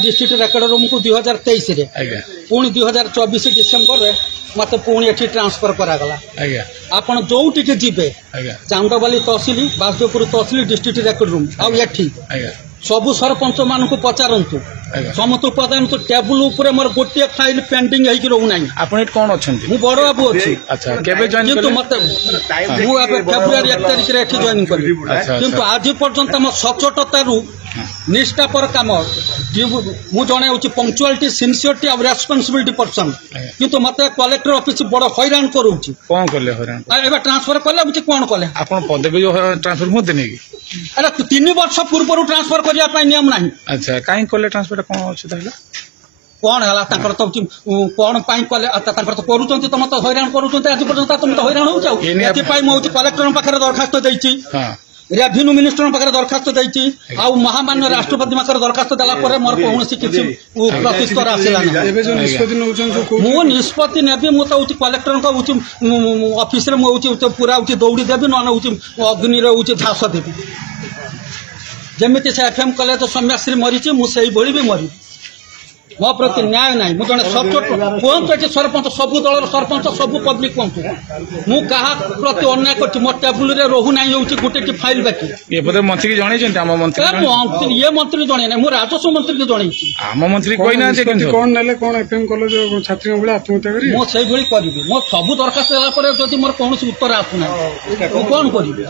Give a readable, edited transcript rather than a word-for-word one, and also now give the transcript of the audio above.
district record room को 2023 रे पुणी 2024 डिसेम्बर रे मत पुणी एठी ट्रांसफर करागला आपण जोउटी के जिबे चांदबाली तहसील बासदेवपुर तहसील डिस्ट्रिक्ट रेकर्ड रूम आ एठी सबु सरपंच मान को पचारंतु समस्त उपादान तो टेबुल ऊपर मोर गोटे फाइल पेंडिंग है कि रहू नाही आपण कोन अछंती मु बड़ बाबू अछि अच्छा केबे जॉइन करले मत मु अब फेब्रुआरी 1 तारिख रे एठी जॉइन करली किंतु आज पर्यंत हम सचोटता रु निष्ठा पर काम मु जणे होची पंक्चुअलिटी सिंसियरिटी और रेस्पोंसिबिलिटी पर्सन किंतु मत कलेक्टर ऑफिस बड़ हैरान करूची कोन करले हैरान एबा ट्रांसफर करले बुची कोन करले आपण पदवी जो ट्रांसफर होते नहीं अरे 3 वर्ष पूर्व ट्रांसफर करिया पई नियम नाही अच्छा काई करले ट्रांसफर कोन अछि ताहला कोन हला ताकर तो कोन पाई कले ताकर तो करूचंती तुम तो हैरान करूचंती आज पर्यंत तुम तो हैरान हो जाओ एति पाई मु कलेक्टर पाखरे दरखास्त दैछि हां रेवेन्यू मिनिस्टर पाखरे दरखास्त दैछि आ महामान्य राष्ट्रपति पाखरे दरखास्त देला परे मोर कोनसी किछि प्रतिस्तर आसिला ना एबे जो निष्पत्ति नउचन जो मु निष्पत्ति नेबे मु तो कलेक्टर को ऑफिस रे मु पूरा दौड़ी देबी न अग्नि रे झास देबी जमिति से एफएम कॉलेज सौम्याश्री मरीची मु सेही भଳି भी मरी मो प्रति न्याय नाही मु जने सचोट कोन तो सरपंच सबु दलर सरपंच सबु पब्लिक कोन मु कहा प्रति अन्याय करछि मो टेबुल रे रहू नाही होछि गुटे की फाइल बाकी ए पदे मंत्री के जणै छथि हम मंत्री ये मंत्री जणै नै मु राजस्व मंत्री के जणै छी हम मंत्री कोइ ना जे कोन नेले कोन एफएम कॉलेज छात्री बेला आत्महत्या करी मो सेही भଳି करबी मो सबु दरखास्त देला परे जदि मोर कोनसी उत्तर आसु ना कोन करबी